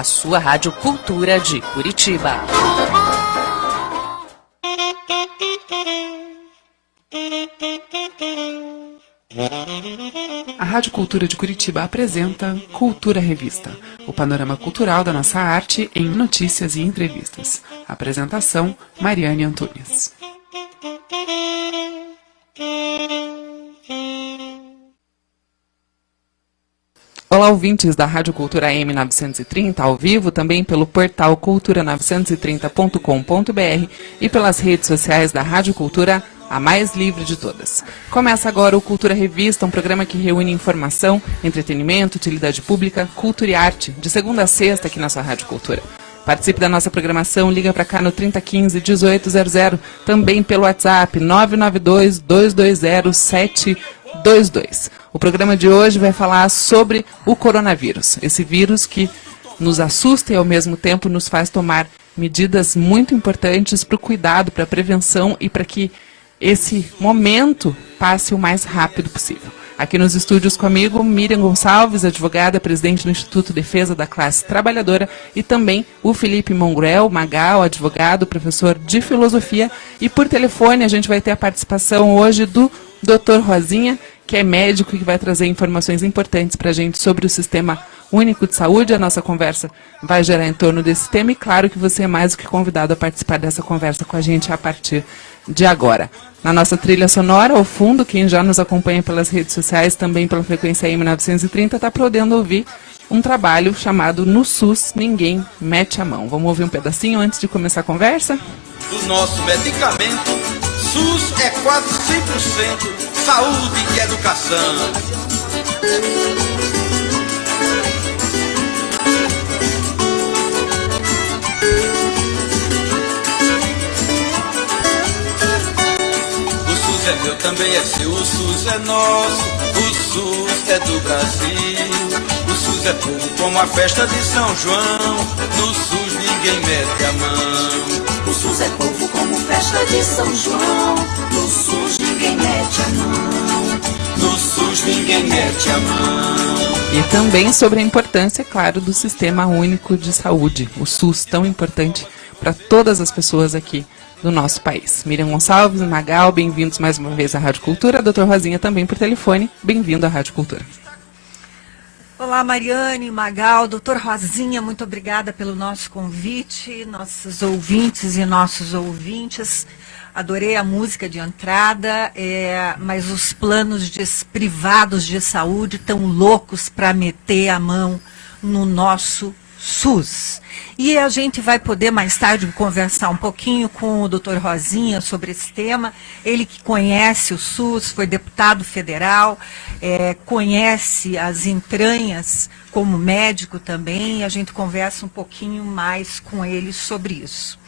a sua Rádio Cultura de Curitiba. A Rádio Cultura de Curitiba apresenta Cultura Revista, o panorama cultural da nossa arte em notícias e entrevistas. Apresentação, Mariane Antunes. Olá, ouvintes da Rádio Cultura M930, ao vivo, também pelo portal cultura930.com.br e pelas redes sociais da Rádio Cultura, a mais livre de todas. Começa agora o Cultura Revista, um programa que reúne informação, entretenimento, utilidade pública, cultura e arte, de segunda a sexta aqui na sua Rádio Cultura. Participe da nossa programação, liga para cá no 3015-1800, também pelo WhatsApp 992-220-722. O programa de hoje vai falar sobre o coronavírus, esse vírus que nos assusta e ao mesmo tempo nos faz tomar medidas muito importantes para o cuidado, para a prevenção e para que esse momento passe o mais rápido possível. Aqui nos estúdios comigo, Miriam Gonçalves, advogada, presidente do Instituto Defesa da Classe Trabalhadora, e também o Felipe Mongrel Magal, advogado, professor de filosofia. E por telefone a gente vai ter a participação hoje do Dr. Rosinha, que é médico e que vai trazer informações importantes para a gente sobre o Sistema Único de Saúde. A nossa conversa vai gerar em torno desse tema e claro que você é mais do que convidado a participar dessa conversa com a gente a partir de agora. Na nossa trilha sonora, ao fundo, quem já nos acompanha pelas redes sociais, também pela frequência M930, está podendo ouvir um trabalho chamado No SUS Ninguém Mete a Mão. Vamos ouvir um pedacinho antes de começar a conversa? O nosso medicamento, SUS é quase 100%, saúde e educação. É meu, também é seu, o SUS é nosso, o SUS é do Brasil. O SUS é povo como a festa de São João, no SUS ninguém mete a mão. O SUS é povo como festa de São João, no SUS ninguém mete a mão. No SUS ninguém mete a mão. E também sobre a importância, claro, do Sistema Único de Saúde, o SUS, tão importante para todas as pessoas aqui do nosso país. Miriam Gonçalves, Magal, bem-vindos mais uma vez à Rádio Cultura. Doutor Rosinha também por telefone, bem-vindo à Rádio Cultura. Olá, Mariane, Magal, doutor Rosinha, muito obrigada pelo nosso convite, nossos ouvintes e nossos ouvintes. Adorei a música de entrada, mas os planos privados de saúde estão loucos para meter a mão no nosso SUS. E a gente vai poder mais tarde conversar um pouquinho com o doutor Rosinha sobre esse tema. Ele que conhece o SUS, foi deputado federal, conhece as entranhas como médico também, e a gente conversa um pouquinho mais com ele sobre isso.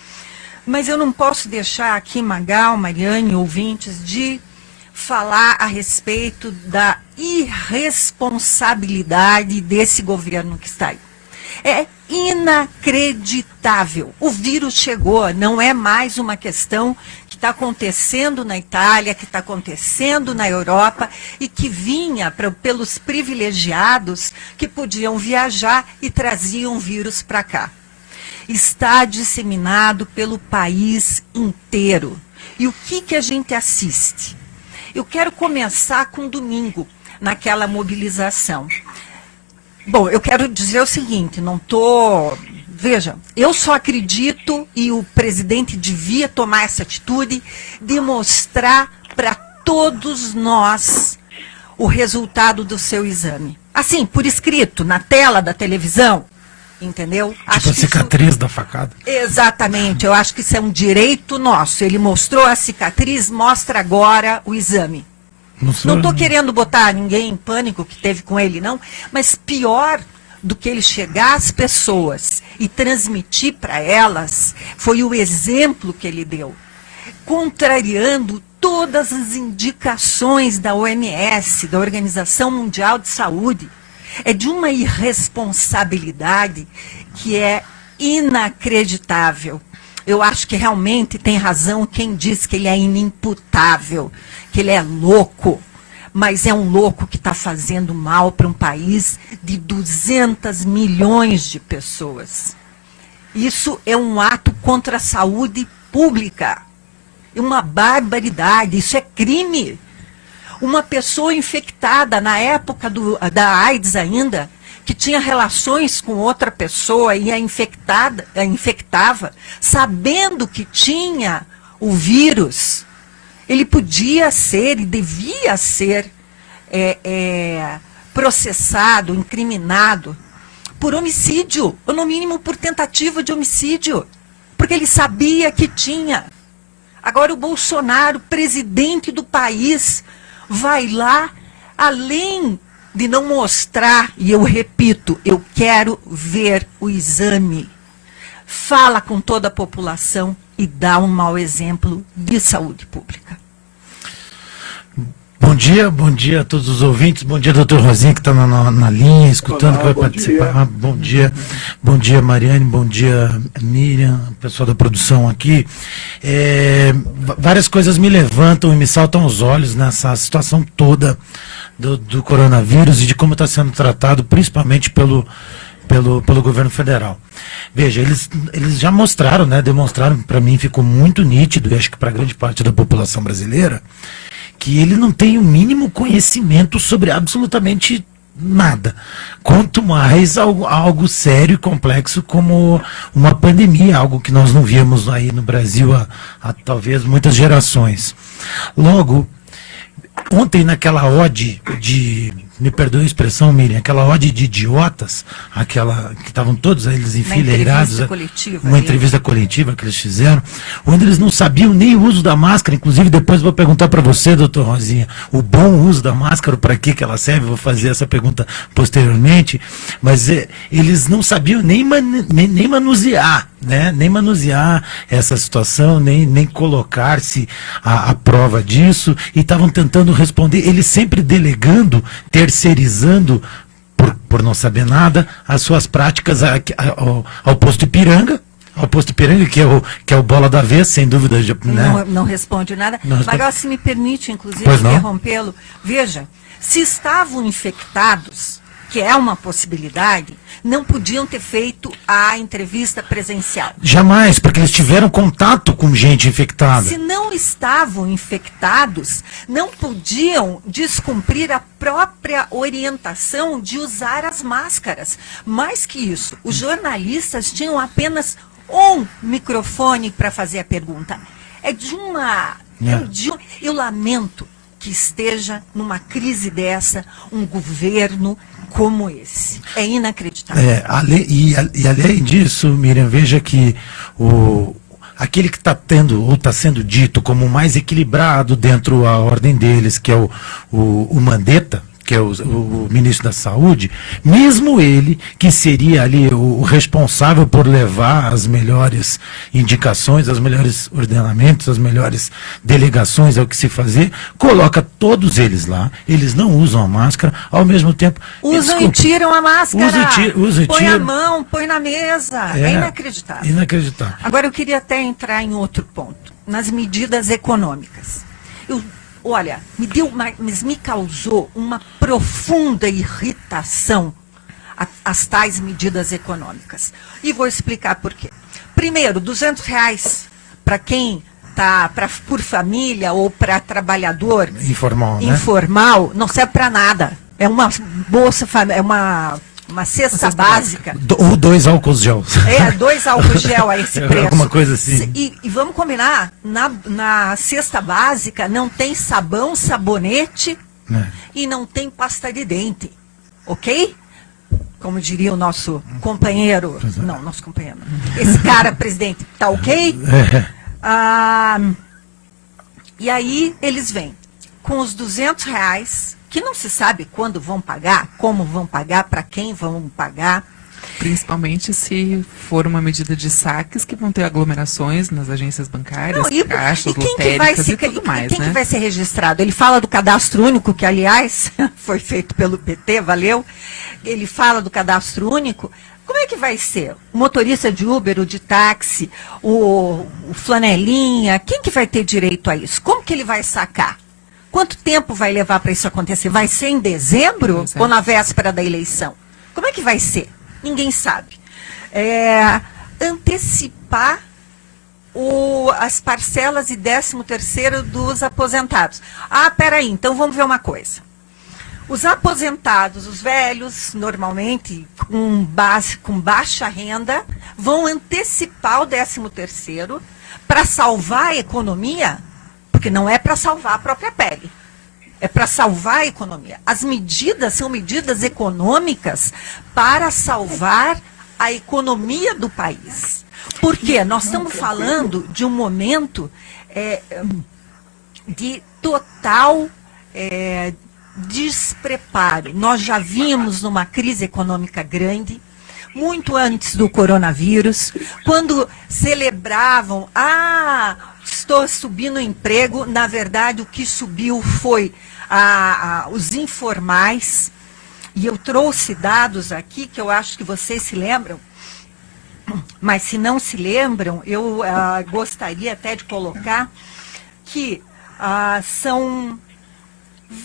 Mas eu não posso deixar aqui, Magal, Mariane, ouvintes, de falar a respeito da irresponsabilidade desse governo que está aí. É inacreditável. O vírus chegou, não é mais uma questão que está acontecendo na Itália, que está acontecendo na Europa e que vinha pelos privilegiados que podiam viajar e traziam o vírus para cá. Está disseminado pelo país inteiro. E o que a gente assiste? Eu quero começar com domingo, naquela mobilização. Bom, eu quero dizer o seguinte, veja, eu só acredito, e o presidente devia tomar essa atitude, de mostrar para todos nós o resultado do seu exame. Assim, por escrito, na tela da televisão, entendeu? Tipo a cicatriz da facada. Exatamente, eu acho que isso é um direito nosso. Ele mostrou a cicatriz, mostra agora o exame. Não estou querendo botar ninguém em pânico que teve com ele, não, mas pior do que ele chegar às pessoas e transmitir para elas foi o exemplo que ele deu, contrariando todas as indicações da OMS, da Organização Mundial de Saúde. É de uma irresponsabilidade que é inacreditável. Eu acho que realmente tem razão quem diz que ele é inimputável, que ele é louco, mas é um louco que está fazendo mal para um país de 200 milhões de pessoas. Isso é um ato contra a saúde pública. É uma barbaridade, isso é crime. Uma pessoa infectada na época da AIDS ainda, que tinha relações com outra pessoa e a infectava, sabendo que tinha o vírus, ele podia ser e devia ser processado, incriminado por homicídio, ou no mínimo por tentativa de homicídio, porque ele sabia que tinha. Agora o Bolsonaro, presidente do país, vai lá, além de não mostrar, e eu repito, eu quero ver o exame, fala com toda a população e dá um mau exemplo de saúde pública. Bom dia a todos os ouvintes, bom dia, doutor Rosinha, que está na linha, escutando, que vai participar. Bom dia, Mariane, bom dia, Miriam, pessoal da produção aqui. Várias coisas me levantam e me saltam aos olhos nessa situação toda do coronavírus e de como está sendo tratado, principalmente pelo governo federal. Veja, eles já mostraram, né, demonstraram, para mim ficou muito nítido, e acho que para grande parte da população brasileira, que ele não tem o mínimo conhecimento sobre absolutamente nada. Quanto mais algo sério e complexo como uma pandemia, algo que nós não víamos aí no Brasil há talvez muitas gerações. Logo, ontem naquela ode me perdoe a expressão, Miriam, aquela ode de idiotas, aquela que estavam todos eles enfileirados, uma entrevista coletiva que eles fizeram, onde eles não sabiam nem o uso da máscara. Inclusive, depois vou perguntar para você, doutor Rosinha, o bom uso da máscara, para que ela serve, vou fazer essa pergunta posteriormente, mas eles não sabiam nem manusear, né? Nem manusear essa situação, nem colocar-se à prova disso, e estavam tentando responder, eles sempre delegando, terceirizando, por não saber nada, as suas práticas ao posto Ipiranga, que é o bola da vez, sem dúvida. Né? Não responde nada. Magal, se me permite, inclusive, interrompê-lo. Veja, se estavam infectados, que é uma possibilidade, não podiam ter feito a entrevista presencial. Jamais, porque eles tiveram contato com gente infectada. Se não estavam infectados, não podiam descumprir a própria orientação de usar as máscaras. Mais que isso, os jornalistas tinham apenas um microfone para fazer a pergunta. Eu lamento que esteja numa crise dessa um governo como esse. É inacreditável. Além disso, Miriam, veja que aquele que está tendo, ou está sendo dito como o mais equilibrado dentro da ordem deles, que é o Mandetta, que é o ministro da Saúde, mesmo ele, que seria ali o responsável por levar as melhores indicações, os melhores ordenamentos, as melhores delegações ao que se fazer, coloca todos eles lá, eles não usam a máscara, ao mesmo tempo... Usam e tiram a máscara, põe a mão, põe na mesa, é inacreditável. Inacreditável. Agora eu queria até entrar em outro ponto, nas medidas econômicas. Olha, me causou uma profunda irritação as tais medidas econômicas. E vou explicar por quê. Primeiro, R$200 para quem está por família ou para trabalhor informal, não serve para nada. É uma bolsa, é uma cesta básica. Ou 2 álcools gel. 2 álcools gel a esse preço. Alguma coisa assim. E vamos combinar, na cesta básica não tem sabão, sabonete e não tem pasta de dente. Ok? Como diria o nosso companheiro. Não, nosso companheiro. Esse cara, presidente, tá ok? E aí eles vêm com os R$200, que não se sabe quando vão pagar, como vão pagar, para quem vão pagar. Principalmente se for uma medida de saques que vão ter aglomerações nas agências bancárias, caixas, lotéricas e tudo mais, quem que vai ser registrado? Ele fala do cadastro único, que aliás foi feito pelo PT, valeu. Ele fala do cadastro único. Como é que vai ser? O motorista de Uber, o de táxi, o flanelinha, quem que vai ter direito a isso? Como que ele vai sacar? Quanto tempo vai levar para isso acontecer? Vai ser em dezembro ou na véspera da eleição? Como é que vai ser? Ninguém sabe. Antecipar as parcelas e 13º dos aposentados. Peraí, então vamos ver uma coisa. Os aposentados, os velhos, normalmente com baixa renda, vão antecipar o 13º para salvar a economia, porque não é para salvar a própria pele, é para salvar a economia. As medidas são medidas econômicas para salvar a economia do país. Por quê? Nós estamos falando de um momento de total despreparo. Nós já vimos numa crise econômica grande, muito antes do coronavírus, quando celebravam, estou subindo o emprego, na verdade o que subiu foi os informais, e eu trouxe dados aqui que eu acho que vocês se lembram, mas se não se lembram, eu gostaria até de colocar que são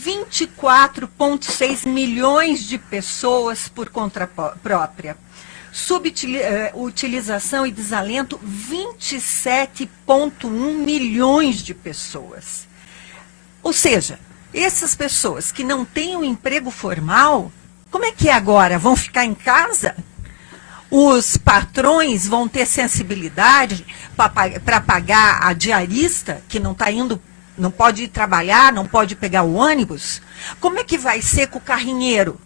24,6 milhões de pessoas por conta própria. Subutilização e desalento, 27,1 milhões de pessoas. Ou seja, essas pessoas que não têm um emprego formal, como é que é agora? Vão ficar em casa? Os patrões vão ter sensibilidade para pagar a diarista que não está indo, não pode ir trabalhar, não pode pegar o ônibus? Como é que vai ser com o carrinheiro?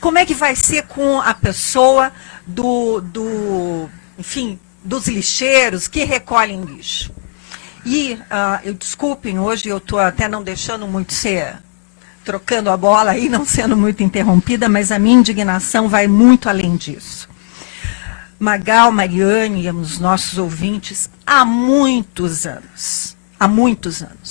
Como é que vai ser com a pessoa enfim, dos lixeiros que recolhem lixo? E, desculpem, hoje eu estou até não deixando muito trocando a bola aí, não sendo muito interrompida, mas a minha indignação vai muito além disso. Magal, Mariane e os nossos ouvintes, há muitos anos,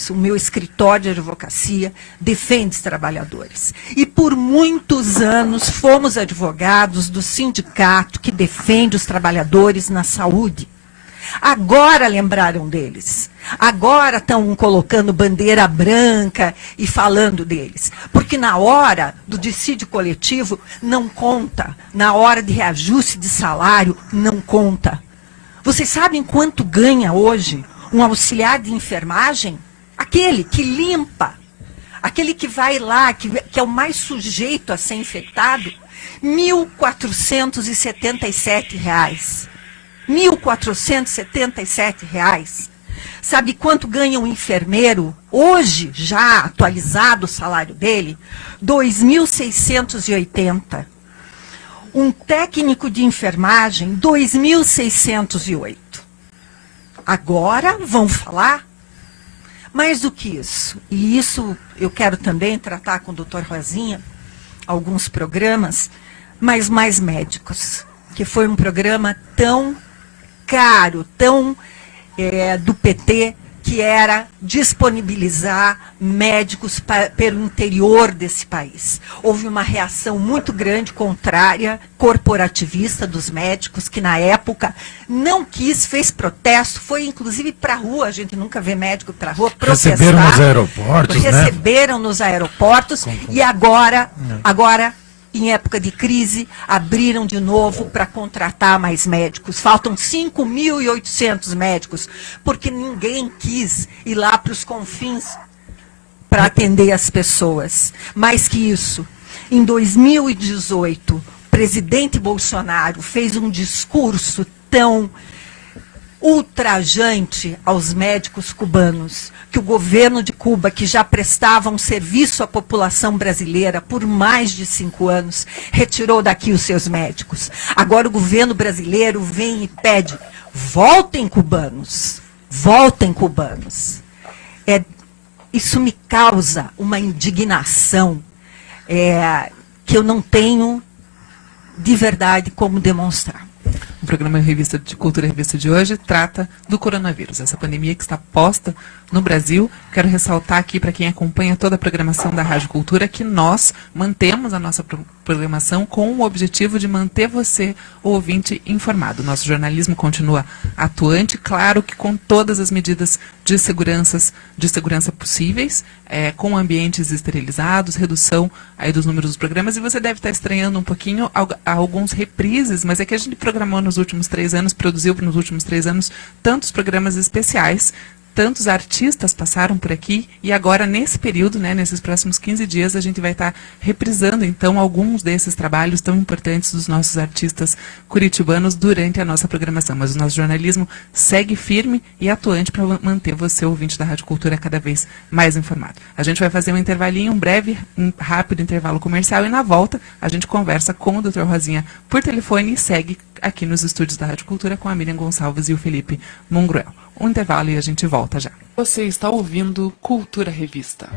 o meu escritório de advocacia defende os trabalhadores. E por muitos anos fomos advogados do sindicato que defende os trabalhadores na saúde. Agora lembraram deles. Agora estão colocando bandeira branca e falando deles. Porque na hora do dissídio coletivo não conta. Na hora de reajuste de salário não conta. Vocês sabem quanto ganha hoje um auxiliar de enfermagem? Aquele que limpa, aquele que vai lá, que é o mais sujeito a ser infectado, R$ 1.477. R$ 1.477. Sabe quanto ganha um enfermeiro? Hoje, já atualizado o salário dele, R$ 2.680. Um técnico de enfermagem, R$ 2.608. Agora vão falar mais do que isso. E isso eu quero também tratar com o Dr. Rosinha, alguns programas, mas mais médicos, que foi um programa tão caro, tão do PT, que era disponibilizar médicos pelo interior desse país. Houve uma reação muito grande, contrária, corporativista dos médicos, que na época não quis, fez protesto, foi inclusive para a rua, a gente nunca vê médico para a rua protestar. Receberam nos aeroportos, Receberam nos aeroportos e agora, em época de crise, abriram de novo para contratar mais médicos. Faltam 5.800 médicos, porque ninguém quis ir lá para os confins para atender as pessoas. Mais que isso, em 2018, o presidente Bolsonaro fez um discurso tão ultrajante aos médicos cubanos, que o governo de Cuba, que já prestava um serviço à população brasileira por mais de 5 anos, retirou daqui os seus médicos. Agora o governo brasileiro vem e pede, voltem cubanos, voltem cubanos. Isso me causa uma indignação que eu não tenho de verdade como demonstrar. O programa Revista de Cultura Revista de hoje trata do coronavírus, essa pandemia que está posta no Brasil. Quero ressaltar aqui para quem acompanha toda a programação da Rádio Cultura que nós mantemos a nossa programação com o objetivo de manter você, o ouvinte, informado. Nosso jornalismo continua atuante, claro que com todas as medidas de segurança possíveis, com ambientes esterilizados, redução aí dos números dos programas, e você deve estar estranhando um pouquinho alguns reprises, mas é que a gente programou nos últimos 3 anos, produziu nos últimos 3 anos tantos programas especiais, tantos artistas passaram por aqui, e agora nesse período, nesses próximos 15 dias, a gente vai estar reprisando então alguns desses trabalhos tão importantes dos nossos artistas curitibanos durante a nossa programação. Mas o nosso jornalismo segue firme e atuante para manter você, ouvinte da Rádio Cultura, cada vez mais informado. A gente vai fazer um intervalinho, um rápido intervalo comercial, e na volta a gente conversa com o Dr. Rosinha por telefone e segue aqui nos estúdios da Rádio Cultura com a Miriam Gonçalves e o Felipe Mongruel. Um intervalo e a gente volta já. Você está ouvindo Cultura Revista.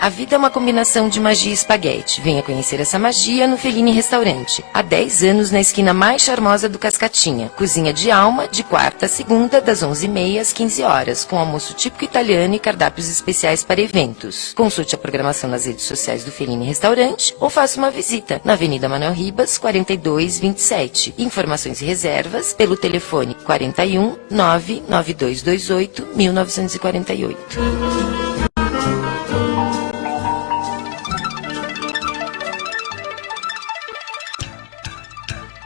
A vida é uma combinação de magia e espaguete. Venha conhecer essa magia no Fellini Restaurante. Há 10 anos na esquina mais charmosa do Cascatinha. Cozinha de alma, de quarta a segunda, das 11h30 às 15 horas, com almoço típico italiano e cardápios especiais para eventos. Consulte a programação nas redes sociais do Fellini Restaurante ou faça uma visita na Avenida Manuel Ribas, 4227. Informações e reservas pelo telefone 41 99228 1948.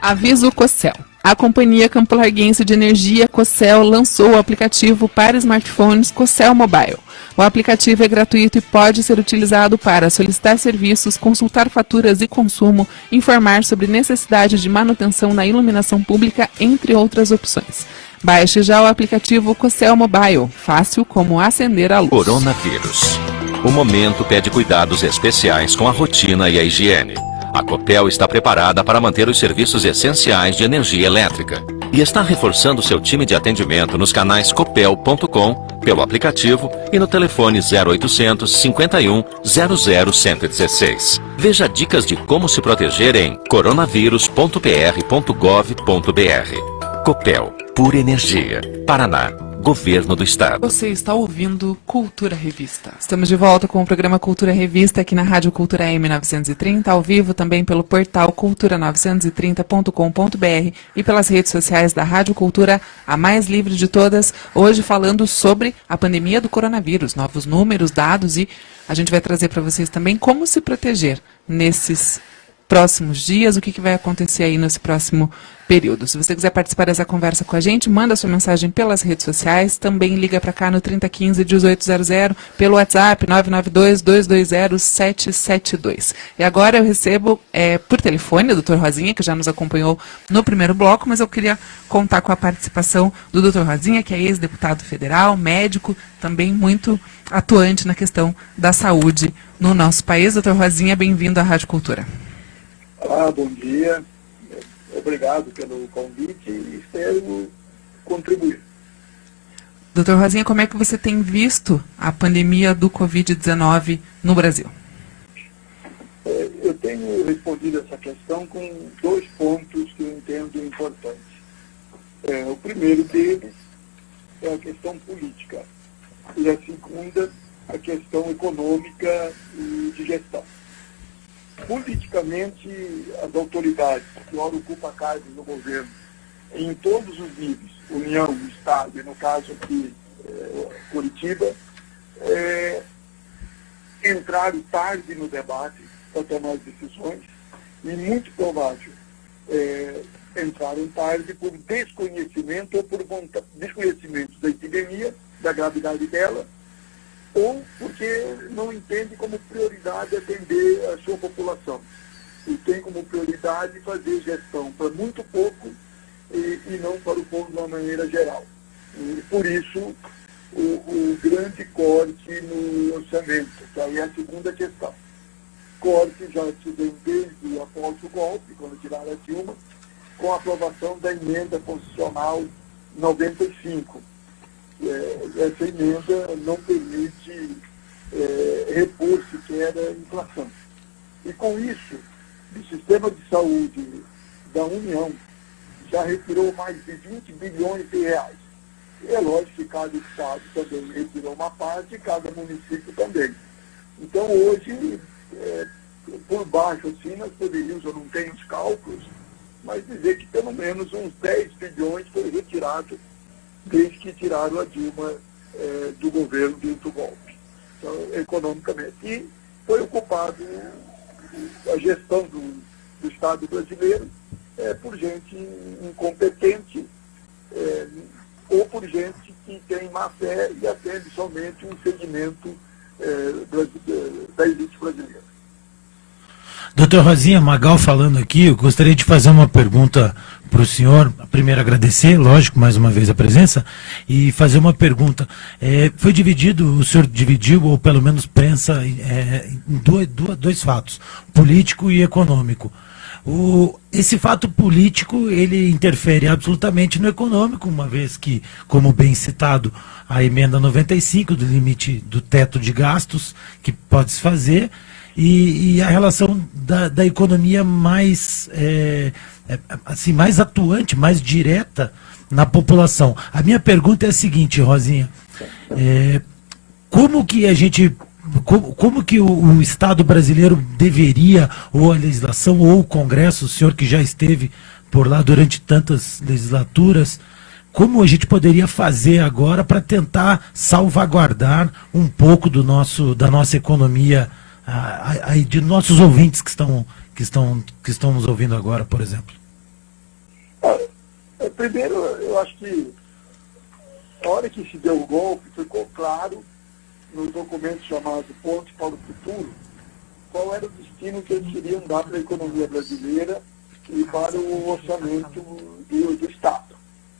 Aviso Coccel. A companhia campo-larguense de energia Coccel lançou o aplicativo para smartphones Coccel Mobile. O aplicativo é gratuito e pode ser utilizado para solicitar serviços, consultar faturas e consumo, informar sobre necessidade de manutenção na iluminação pública, entre outras opções. Baixe já o aplicativo Coccel Mobile, fácil como acender a luz. Coronavírus. O momento pede cuidados especiais com a rotina e a higiene. A Copel está preparada para manter os serviços essenciais de energia elétrica e está reforçando seu time de atendimento nos canais copel.com, pelo aplicativo e no telefone 0800 51 00 116. Veja dicas de como se proteger em coronavírus.pr.gov.br. Copel, pura energia. Paraná. Governo do Estado. Você está ouvindo Cultura Revista. Estamos de volta com o programa Cultura Revista aqui na Rádio Cultura M930, ao vivo também pelo portal cultura930.com.br e pelas redes sociais da Rádio Cultura, a mais livre de todas, hoje falando sobre a pandemia do coronavírus, novos números, dados, e a gente vai trazer para vocês também como se proteger nesses próximos dias, o que vai acontecer aí nesse próximo período. Se você quiser participar dessa conversa com a gente, manda sua mensagem pelas redes sociais, também liga para cá no 3015-1800, pelo WhatsApp 992-220-772. E agora eu recebo por telefone o Dr. Rosinha, que já nos acompanhou no primeiro bloco, mas eu queria contar com a participação do Dr. Rosinha, que é ex-deputado federal, médico, também muito atuante na questão da saúde no nosso país. Dr. Rosinha, bem-vindo à Rádio Cultura. Olá, bom dia. Obrigado pelo convite e espero contribuir. Doutor Rosinha, como é que você tem visto a pandemia do Covid-19 no Brasil? Eu tenho respondido essa questão com 2 pontos que eu entendo importantes. O primeiro deles é a questão política e a segunda, a questão econômica e de gestão. Politicamente, as autoridades que ora ocupam cargos no governo, em todos os níveis, União, Estado, e no caso aqui, Curitiba, entraram tarde no debate para tomar as decisões e, muito provável, entraram tarde por desconhecimento ou por desconhecimento da epidemia, da gravidade dela, ou porque não entende como prioridade atender a sua população. E tem como prioridade fazer gestão para muito pouco e não para o povo de uma maneira geral. E por isso, o grande corte no orçamento, que aí é a segunda questão. Corte já se vem desde após o golpe, quando tiraram a Dilma, com a aprovação da emenda constitucional 95. Essa emenda não permite repor sequer a inflação. E com isso, o sistema de saúde da União já retirou mais de 20 bilhões de reais. É lógico que cada estado também retirou uma parte e cada município também. Então, hoje, por baixo, assim, nós poderíamos, eu não tenho os cálculos, mas dizer que pelo menos uns 10 bilhões foi retirado desde que tiraram a Dilma do governo durante o golpe, então, economicamente. E foi ocupado a gestão do Estado brasileiro por gente incompetente ou por gente que tem má fé e atende somente um segmento da elite brasileira. Doutor Rosinha, Magal falando aqui, eu gostaria de fazer uma pergunta para o senhor. Primeiro agradecer, lógico, mais uma vez a presença, e fazer uma pergunta. Foi dividido, o senhor dividiu, ou pelo menos pensa, em dois fatos, político e econômico. Esse fato político, ele interfere absolutamente no econômico, uma vez que, como bem citado, a emenda 95 do limite do teto de gastos que pode se fazer, e a relação da economia mais, assim, mais atuante, mais direta na população. A minha pergunta é a seguinte, Rosinha, como que a gente... Como que o Estado brasileiro deveria, ou a legislação, ou o Congresso, o senhor que já esteve por lá durante tantas legislaturas, como a gente poderia fazer agora para tentar salvaguardar um pouco da nossa economia, de nossos ouvintes que estão nos ouvindo agora, por exemplo? Primeiro, eu acho que a hora que se deu o golpe, ficou claro nos documentos chamados Ponte para o Futuro, qual era o destino que eles queriam dar para a economia brasileira e para o orçamento do Estado.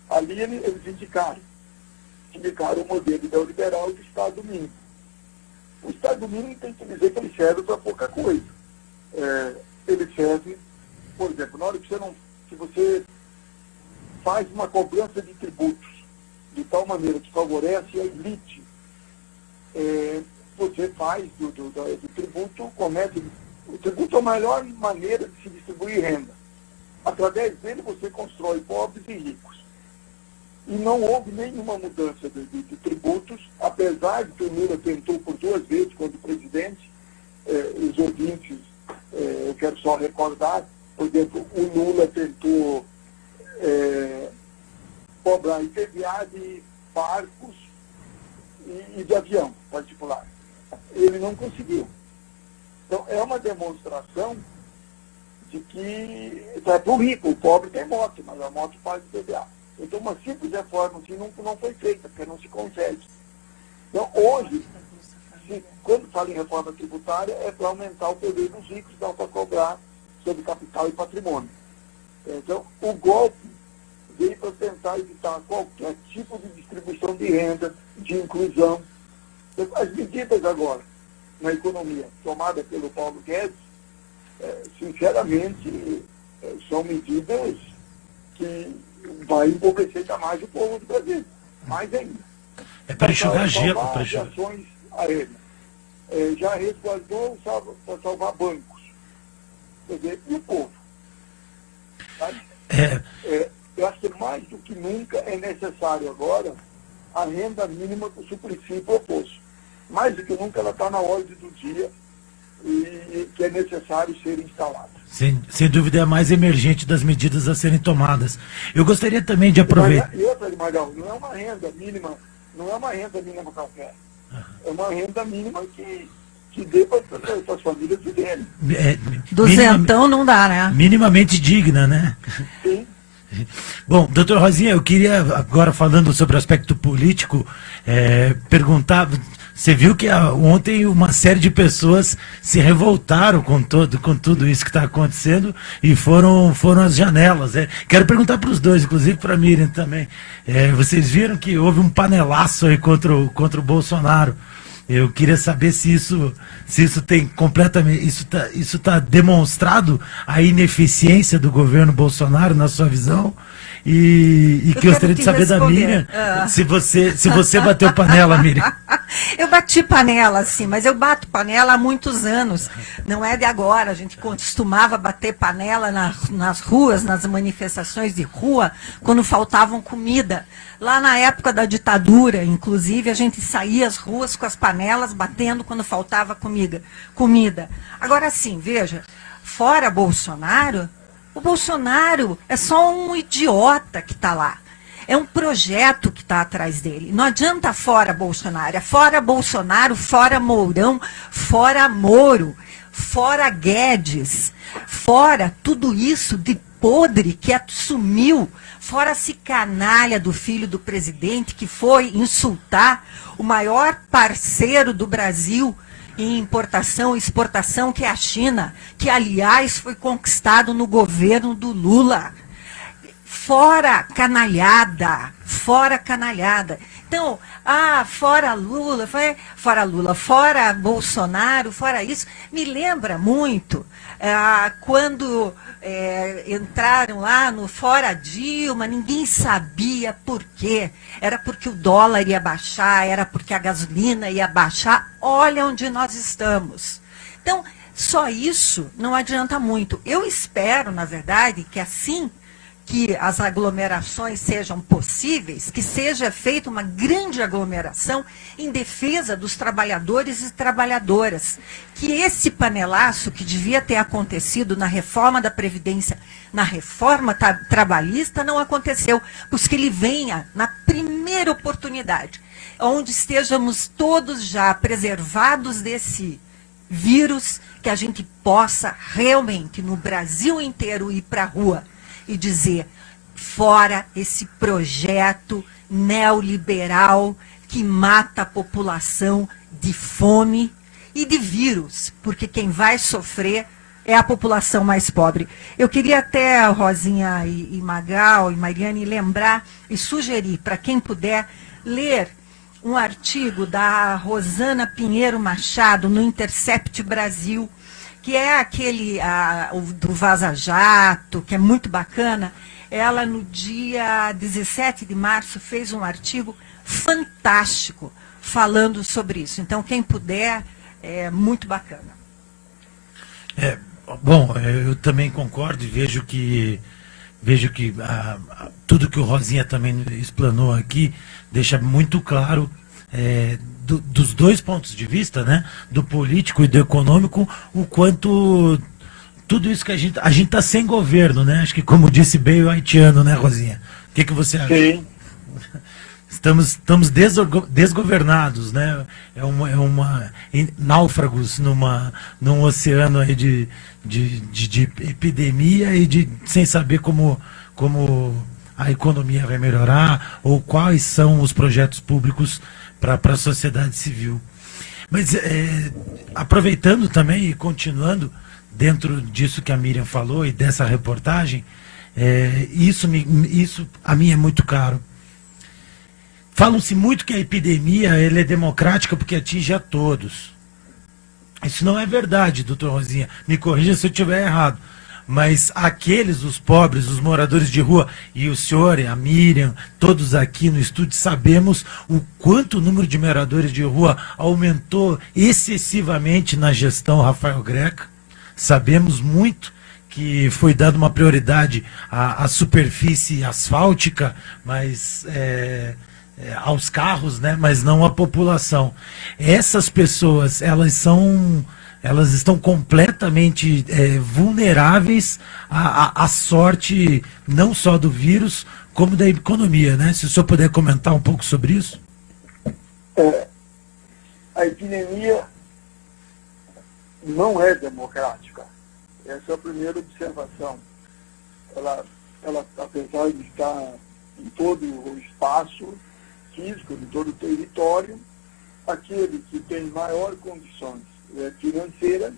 Ali eles indicaram o modelo neoliberal do Estado mínimo. O Estado mínimo tem que dizer que ele serve para pouca coisa. Ele serve, por exemplo, na hora que você faz uma cobrança de tributos de tal maneira que favorece a elite, você faz do tributo, o tributo é a melhor maneira de se distribuir renda. Através dele você constrói pobres e ricos. E não houve nenhuma mudança de tributos, apesar de que o Lula tentou por 2 vezes, quando presidente, os ouvintes, eu quero só recordar, por exemplo, o Lula tentou cobrar IPVA de barcos e de avião particular. Ele não conseguiu. Então, é uma demonstração de que é para o rico, o pobre tem moto, mas a moto faz IPVA. Então, uma simples reforma assim não foi feita, porque não se consegue. Então, hoje, quando fala em reforma tributária, é para aumentar o poder dos ricos, não para cobrar sobre capital e patrimônio. Então, o golpe veio para tentar evitar qualquer tipo de distribuição de renda, de inclusão. As medidas agora na economia tomadas pelo Paulo Guedes, sinceramente, são medidas que vai empobrecer ainda mais o povo do Brasil, mais ainda. É para enxugar gelo. Para ações aéreas. Já resguardou para salvar bancos. Quer dizer, e o povo? Sabe? Eu acho que mais do que nunca é necessário agora a renda mínima para suprir o oposto. Mais do que nunca ela está na ordem do dia e que é necessário ser instalada. Sem dúvida é a mais emergente das medidas a serem tomadas. Eu gostaria também de aproveitar... E outra, Magal, não é uma renda mínima qualquer. É uma renda mínima que dê para as famílias viverem. Duzentão não dá, né? Minimamente digna, né? Sim. Bom, doutor Rosinha, eu queria, agora falando sobre o aspecto político, perguntar, você viu que ontem uma série de pessoas se revoltaram com tudo isso que está acontecendo e foram às janelas. Quero perguntar para os dois, inclusive para a Miriam também. Vocês viram que houve um panelaço aí contra o Bolsonaro. Eu queria saber se isso tem completamente, isso tá demonstrado a ineficiência do governo Bolsonaro na sua visão, e que eu gostaria de saber da Miriam, se você bateu panela, Miriam. Eu bati panela, sim, mas eu bato panela há muitos anos. Não é de agora. A gente costumava bater panela nas ruas, nas manifestações de rua, quando faltavam comida. Lá na época da ditadura, inclusive, a gente saía às ruas com as panelas batendo quando faltava comida. Agora sim, veja, fora Bolsonaro, o Bolsonaro é só um idiota que está lá. É um projeto que está atrás dele. Não adianta fora Bolsonaro. É fora Bolsonaro, fora Mourão, fora Moro, fora Guedes, fora tudo isso de podre que sumiu, fora esse canalha do filho do presidente que foi insultar o maior parceiro do Brasil em importação e exportação, que é a China, que, aliás, foi conquistado no governo do Lula. Fora canalhada, fora canalhada. Então, fora Lula, fora Bolsonaro, fora isso, me lembra muito quando entraram lá no fora Dilma, ninguém sabia por quê. Era porque o dólar ia baixar, era porque a gasolina ia baixar. Olha onde nós estamos. Então, só isso não adianta muito. Eu espero, na verdade, que assim que as aglomerações sejam possíveis, que seja feita uma grande aglomeração em defesa dos trabalhadores e trabalhadoras. Que esse panelaço que devia ter acontecido na reforma da Previdência, na reforma trabalhista, não aconteceu, pois que ele venha na primeira oportunidade, onde estejamos todos já preservados desse vírus, que a gente possa realmente, no Brasil inteiro, ir para a rua e dizer, fora esse projeto neoliberal que mata a população de fome e de vírus, porque quem vai sofrer é a população mais pobre. Eu queria até, Rosinha e Magal e Mariane, lembrar e sugerir para quem puder ler um artigo da Rosana Pinheiro Machado no Intercept Brasil, que é aquele do Vaza Jato, que é muito bacana. Ela, no dia 17 de março, fez um artigo fantástico falando sobre isso. Então, quem puder, é muito bacana. Bom, eu também concordo e vejo que tudo que o Rosinha também explanou aqui deixa muito claro dos dois pontos de vista, né, do político e do econômico, o quanto tudo isso que a gente está sem governo, né? Acho que, como disse bem o haitiano, né, Rosinha? O que você acha? Sim. Estamos desgovernados, né? Náufragos num oceano aí de epidemia e sem saber como a economia vai melhorar ou quais são os projetos públicos para a sociedade civil. Mas aproveitando também e continuando dentro disso que a Miriam falou e dessa reportagem, isso a mim é muito caro. Falam-se muito que a epidemia ela é democrática porque atinge a todos. Isso não é verdade, doutor Rosinha. Me corrija se eu estiver errado. Mas os pobres, os moradores de rua, e o senhor, a Miriam, todos aqui no estúdio, sabemos o quanto o número de moradores de rua aumentou excessivamente na gestão Rafael Greca. Sabemos muito que foi dada uma prioridade à superfície asfáltica, mas aos carros, né? Mas não à população. Essas pessoas, elas estão completamente vulneráveis à sorte não só do vírus, como da economia, né? Se o senhor puder comentar um pouco sobre isso. A epidemia não é democrática. Essa é a primeira observação. Ela apesar de estar em todo o espaço físico, em todo o território, aquele que tem maior condições financeira,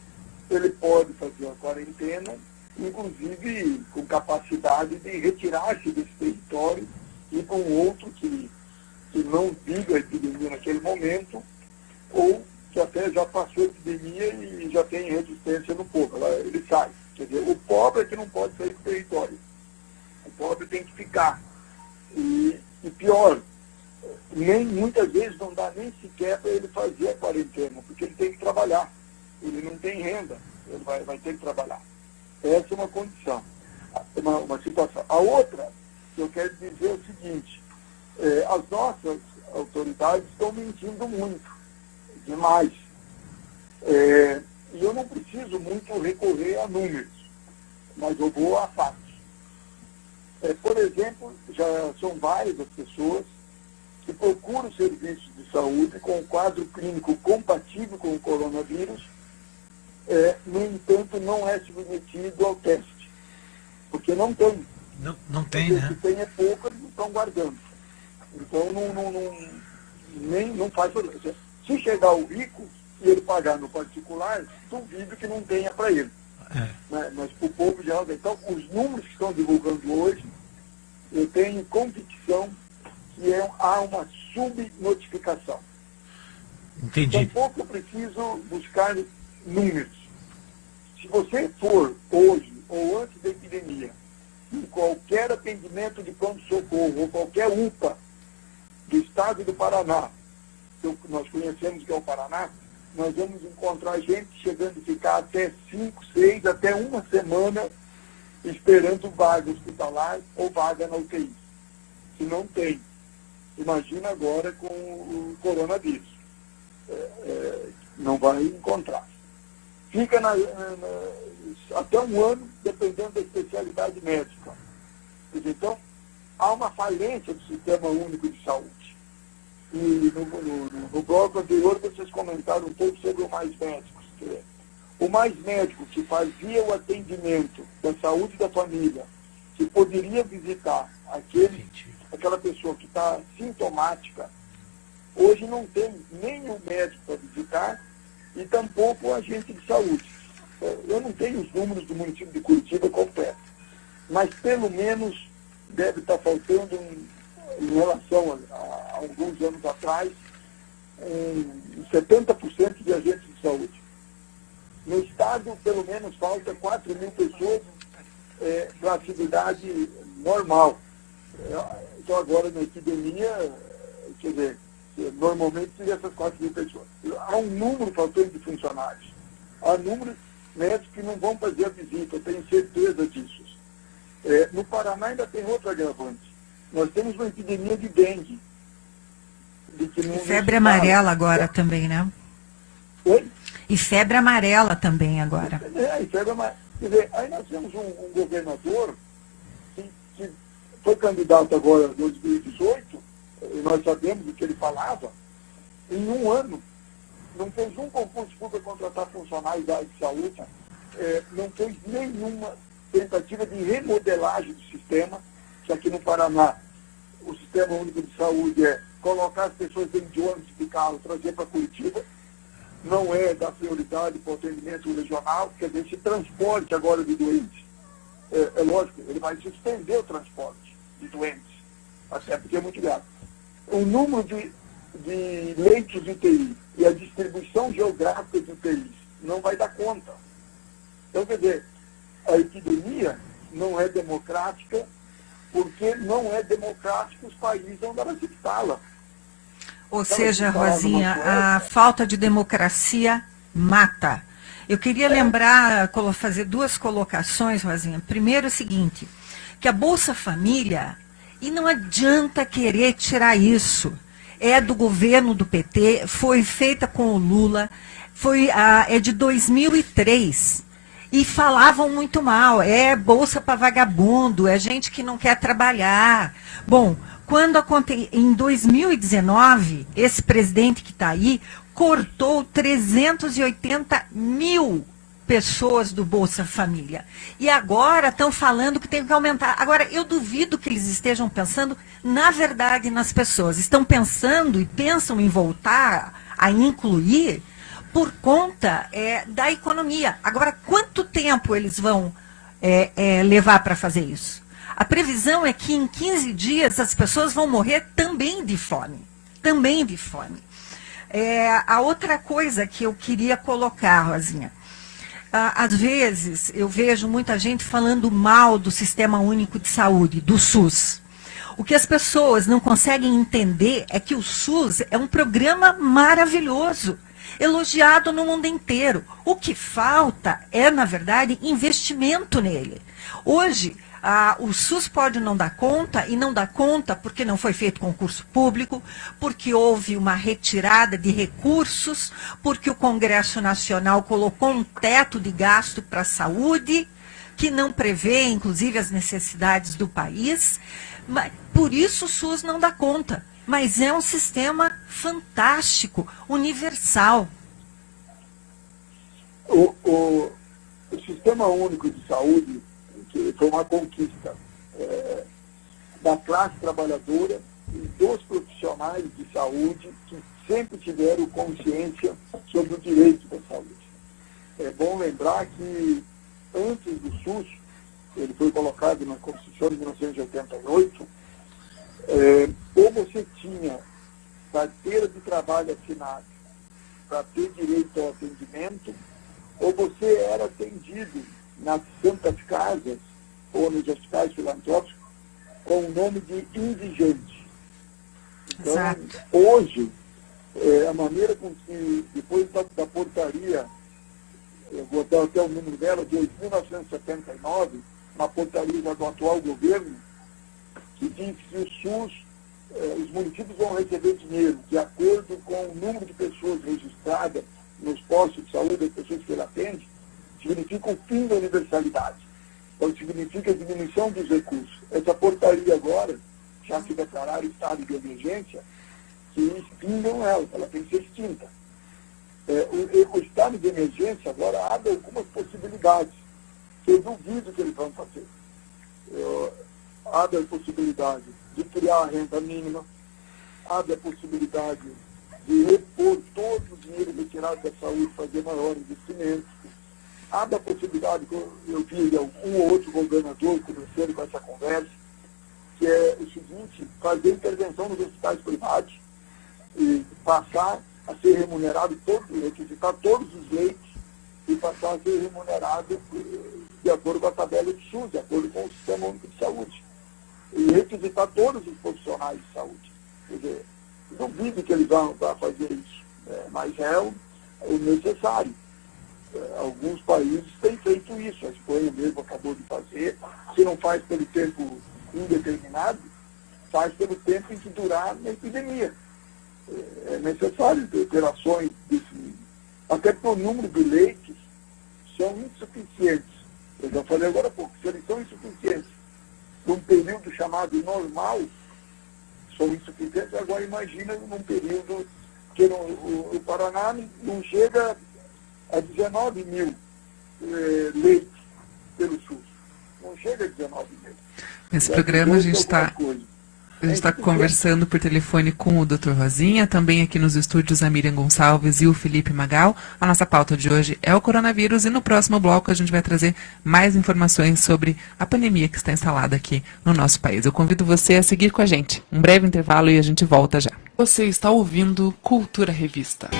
ele pode fazer a quarentena, inclusive com capacidade de retirar-se desse território e para um outro que não vive a epidemia naquele momento, ou que até já passou a epidemia e já tem resistência no povo. Ele sai. Quer dizer, o pobre é que não pode sair do território. O pobre tem que ficar. E pior, muitas vezes não dá nem sequer para ele fazer a quarentena, porque ele tem que trabalhar. Ele não tem renda, ele vai ter que trabalhar. Essa é uma condição, uma situação. A outra, que eu quero dizer é o seguinte, as nossas autoridades estão mentindo muito, demais. E eu não preciso muito recorrer a números, mas eu vou a fatos. Por exemplo, já são várias as pessoas que procuram serviços de saúde com um quadro clínico compatível com o coronavírus, no entanto, não é submetido ao teste, porque não tem. Não tem, né? Se tem é pouco, eles estão guardando. Então, não faz problema. Se chegar o rico e ele pagar no particular, duvido que não tenha para ele. Mas para o povo geral, então, os números que estão divulgando hoje, eu tenho convicção que há uma subnotificação. Entendi. Tampouco eu preciso buscar números. Se você for hoje ou antes da epidemia, em qualquer atendimento de pronto-socorro ou qualquer UPA do estado do Paraná, que nós conhecemos que é o Paraná, nós vamos encontrar gente chegando a ficar até 5, 6, até uma semana esperando vaga hospitalar ou vaga na UTI. Se não tem. Imagina agora com o coronavírus. Não vai encontrar. Fica até um ano, dependendo da especialidade médica. Então, há uma falência do Sistema Único de Saúde. E no bloco anterior, vocês comentaram um pouco sobre o Mais Médicos. O Mais Médico, que fazia o atendimento da saúde da família, que poderia visitar aquela pessoa que está sintomática, hoje não tem nem o médico para visitar e tampouco o agente de saúde. Eu não tenho os números do município de Curitiba completo, mas pelo menos deve estar faltando, em relação a alguns anos atrás, 70% de agentes de saúde. No estado, pelo menos, falta 4 mil pessoas para atividade normal. Então, agora, na epidemia, quer dizer, normalmente seria essas 4 mil pessoas. Há um número faltando de funcionários. Há números médicos que não vão fazer a visita, eu tenho certeza disso. No Paraná ainda tem outro agravante. Nós temos uma epidemia de dengue. Febre amarela agora também, né? Oi? E febre amarela também agora. E febre amarela. Quer dizer, aí nós temos um governador que foi candidato agora em 2018, e nós sabemos o que ele falava, em um ano, não fez um concurso público para contratar funcionários da área de saúde, não fez nenhuma tentativa de remodelagem do sistema, que aqui no Paraná o Sistema Único de Saúde é colocar as pessoas dentro de ônibus de carro, trazer para Curitiba, não é dar prioridade para o atendimento regional, quer dizer, esse transporte agora de doentes, é lógico, ele vai suspender o transporte de doentes, até porque é muito grave. O número de leitos de UTI e a distribuição geográfica de UTIs não vai dar conta. Então, quer dizer, a epidemia não é democrática, porque não é democrático os países onde ela se instala. Ou seja, Rosinha, a falta de democracia mata. Eu queria lembrar, fazer duas colocações, Rosinha. Primeiro, o seguinte, que a Bolsa Família, e não adianta querer tirar isso, é do governo do PT, foi feita com o Lula, é de 2003. E falavam muito mal, é bolsa para vagabundo, é gente que não quer trabalhar. Bom, em 2019, esse presidente que está aí cortou 380 mil pessoas do Bolsa Família. E agora estão falando que tem que aumentar. Agora, eu duvido que eles estejam pensando, na verdade, nas pessoas. Estão pensando e pensam em voltar a incluir por conta da economia. Agora, quanto tempo eles vão levar para fazer isso? A previsão é que em 15 dias as pessoas vão morrer também de fome. Também de fome. A outra coisa que eu queria colocar, Rosinha, às vezes eu vejo muita gente falando mal do Sistema Único de Saúde, do SUS. O que as pessoas não conseguem entender é que o SUS é um programa maravilhoso, elogiado no mundo inteiro. O que falta é, na verdade, investimento nele. Hoje, o SUS pode não dar conta, e não dá conta porque não foi feito concurso público, porque houve uma retirada de recursos, porque o Congresso Nacional colocou um teto de gasto para a saúde, que não prevê, inclusive, as necessidades do país. Por isso o SUS não dá conta. Mas é um sistema fantástico, universal. O Sistema Único de Saúde, que foi uma conquista da classe trabalhadora e dos profissionais de saúde que sempre tiveram consciência sobre o direito da saúde. É bom lembrar que antes do SUS, ele foi colocado na Constituição de 1988, ou você tinha carteira de trabalho assinada para ter direito ao atendimento, ou você era atendido nas santas casas ou nos hospitais filantrópicos com o nome de indigente. Então, hoje, a maneira com que, depois da portaria, eu vou dar até o número dela, de 1979, uma portaria do atual governo, que diz que o SUS, os municípios vão receber dinheiro de acordo com o número de pessoas registradas nos postos de saúde, das pessoas que ele atende, significa o fim da universalidade. Então, significa a diminuição dos recursos. Essa portaria agora, já que declararam estado de emergência, que extinguam ela tem que ser extinta. O estado de emergência agora abre algumas possibilidades, que eu duvido que eles vão fazer. Abre a possibilidade de criar a renda mínima, abre a possibilidade de repor todo o dinheiro retirado da saúde, fazer maior investimento, abre a possibilidade, que eu vi um ou outro governador começando com essa conversa, que é o seguinte: fazer intervenção nos hospitais privados e passar a ser remunerado, requisitar todos os leitos e passar a ser remunerado de acordo com a tabela do SUS, de acordo com o Sistema Único de Saúde. E requisitar todos os profissionais de saúde. Quer dizer, duvido que eles vão fazer isso, mas é o necessário. Alguns países têm feito isso, a Espanha mesmo acabou de fazer. Se não faz pelo tempo indeterminado, faz pelo tempo em que durar a epidemia. É necessário ter ações desse nível. Até porque o número de leitos são insuficientes. Eu já falei agora há pouco, se eles são insuficientes num período chamado normal, são insuficientes. Agora imagina num período que o Paraná não chega a 19 mil leitos pelo SUS. Não chega a 19 mil. Nesse programa a gente está conversando por telefone com o Dr. Rosinha, também aqui nos estúdios a Miriam Gonçalves e o Felipe Magal. A nossa pauta de hoje é o coronavírus e no próximo bloco a gente vai trazer mais informações sobre a pandemia que está instalada aqui no nosso país. Eu convido você a seguir com a gente. Um breve intervalo e a gente volta já. Você está ouvindo Cultura Revista.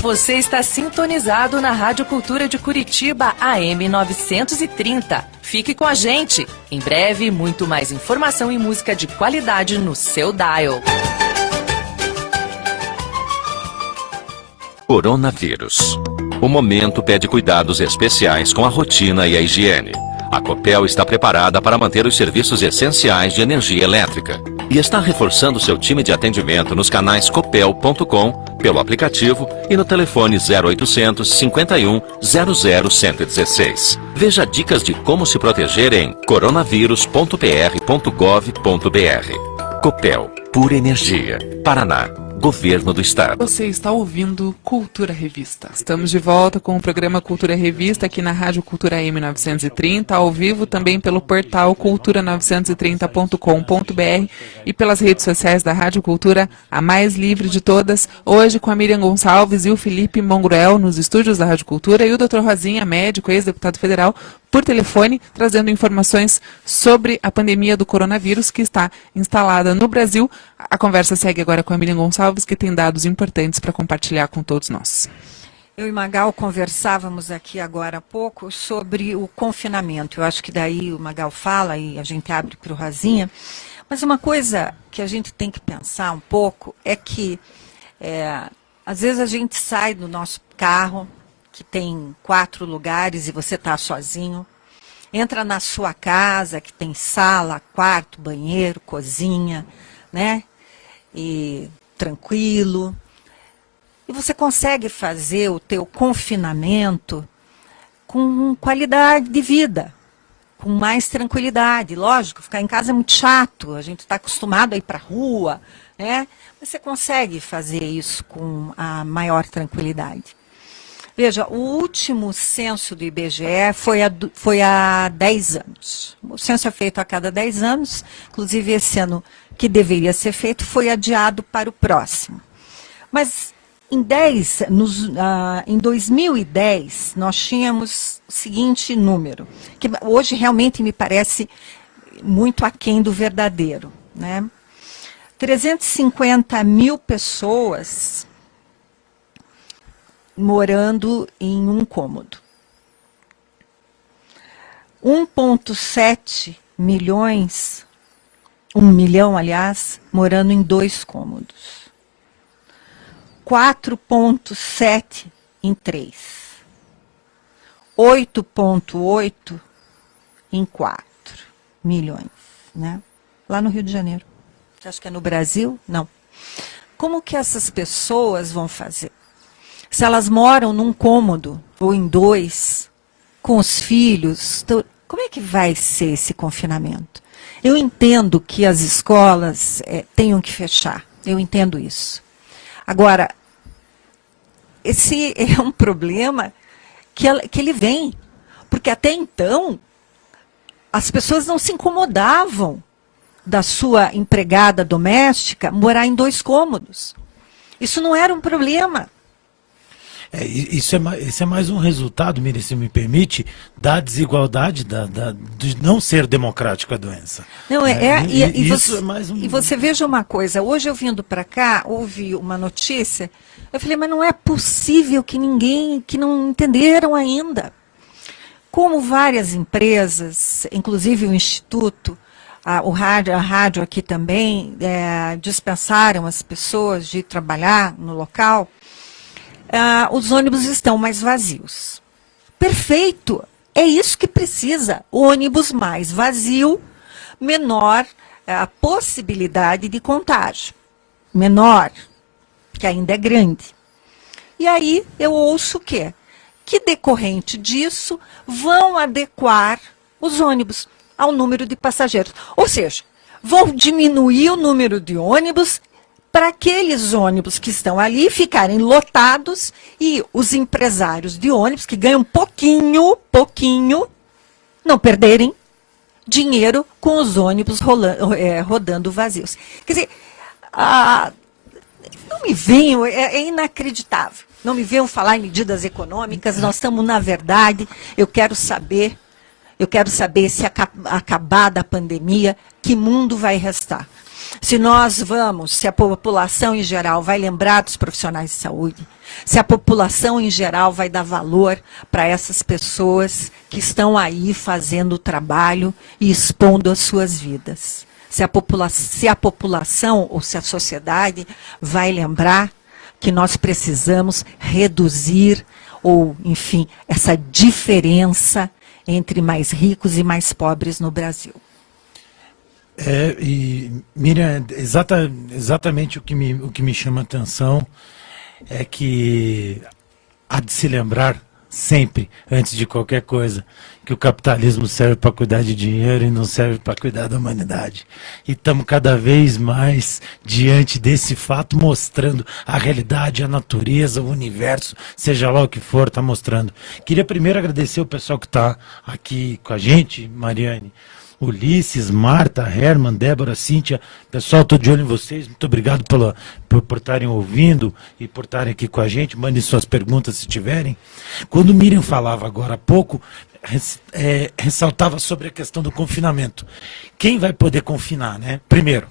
Você está sintonizado na Rádio Cultura de Curitiba, AM 930. Fique com a gente. Em breve, muito mais informação e música de qualidade no seu dial. Coronavírus. O momento pede cuidados especiais com a rotina e a higiene. A Copel está preparada para manter os serviços essenciais de energia elétrica e está reforçando seu time de atendimento nos canais copel.com, pelo aplicativo e no telefone 0800 51 00 116. Veja dicas de como se proteger em coronavírus.pr.gov.br. Copel, pura energia. Paraná. Governo do Estado. Você está ouvindo Cultura Revista. Estamos de volta com o programa Cultura Revista aqui na Rádio Cultura AM930, ao vivo também pelo portal cultura930.com.br e pelas redes sociais da Rádio Cultura, a mais livre de todas. Hoje com a Miriam Gonçalves e o Felipe Mongruel nos estúdios da Rádio Cultura e o Dr. Rosinha, médico, ex-deputado federal, por telefone, trazendo informações sobre a pandemia do coronavírus que está instalada no Brasil. A conversa segue agora com a Miriam Gonçalves, que tem dados importantes para compartilhar com todos nós. Eu e Magal conversávamos aqui agora há pouco sobre o confinamento. Eu acho que daí o Magal fala e a gente abre para o Rosinha. Mas uma coisa que a gente tem que pensar um pouco é que, às vezes a gente sai do nosso carro, que tem 4 lugares e você está sozinho, entra na sua casa, que tem sala, quarto, banheiro, cozinha, né? E tranquilo. E você consegue fazer o teu confinamento com qualidade de vida, com mais tranquilidade. Lógico, ficar em casa é muito chato, a gente está acostumado a ir para a rua, né? Mas você consegue fazer isso com a maior tranquilidade. Veja, o último censo do IBGE foi há 10 anos. O censo é feito a cada 10 anos, inclusive esse ano que deveria ser feito foi adiado para o próximo. Mas em 2010, nós tínhamos o seguinte número, que hoje realmente me parece muito aquém do verdadeiro, né? 350 mil pessoas morando em um cômodo. 1,7 milhões, 1 milhão, aliás, morando em 2 cômodos. 4,7 em 3. 8,8 em 4 milhões, né? Lá no Rio de Janeiro. Você acha que é no Brasil? Não. Como que essas pessoas vão fazer? Se elas moram num cômodo ou em 2, com os filhos, como é que vai ser esse confinamento? Eu entendo que as escolas tenham que fechar, eu entendo isso. Agora, esse é um problema que ele vem, porque até então as pessoas não se incomodavam da sua empregada doméstica morar em 2 cômodos. Isso não era um problema. Isso é mais um resultado, Miriam, se me permite, da desigualdade, de não ser democrática a doença. Não, Isso é mais um... E você veja uma coisa, hoje eu vindo para cá, ouvi uma notícia, eu falei, mas não é possível que não entenderam ainda. Como várias empresas, inclusive o Instituto, a rádio aqui também, dispensaram as pessoas de trabalhar no local, os ônibus estão mais vazios. Perfeito! É isso que precisa. Ônibus mais vazio, menor a possibilidade de contágio. Menor, que ainda é grande. E aí eu ouço o quê? Que decorrente disso vão adequar os ônibus ao número de passageiros. Ou seja, vão diminuir o número de ônibus para aqueles ônibus que estão ali ficarem lotados e os empresários de ônibus, que ganham pouquinho, não perderem dinheiro com os ônibus rodando vazios. Quer dizer, não me venham, é inacreditável. Não me venham falar em medidas econômicas, nós estamos, na verdade, eu quero saber se acabada a pandemia, que mundo vai restar. Se a população em geral vai lembrar dos profissionais de saúde, se a população em geral vai dar valor para essas pessoas que estão aí fazendo o trabalho e expondo as suas vidas. Se a população ou se a sociedade vai lembrar que nós precisamos reduzir, ou, enfim, essa diferença entre mais ricos e mais pobres no Brasil. E Miriam, exatamente o que me chama a atenção é que há de se lembrar sempre, antes de qualquer coisa, que o capitalismo serve para cuidar de dinheiro e não serve para cuidar da humanidade. E estamos cada vez mais diante desse fato, mostrando a realidade, a natureza, o universo, seja lá o que for, está mostrando. Queria primeiro agradecer o pessoal que está aqui com a gente, Mariane. Ulisses, Marta, Herman, Débora, Cíntia, pessoal, estou de olho em vocês, muito obrigado por estarem ouvindo e por estarem aqui com a gente, mandem suas perguntas se tiverem. Quando o Miriam falava agora há pouco, ressaltava sobre a questão do confinamento. Quem vai poder confinar, né? Primeiro,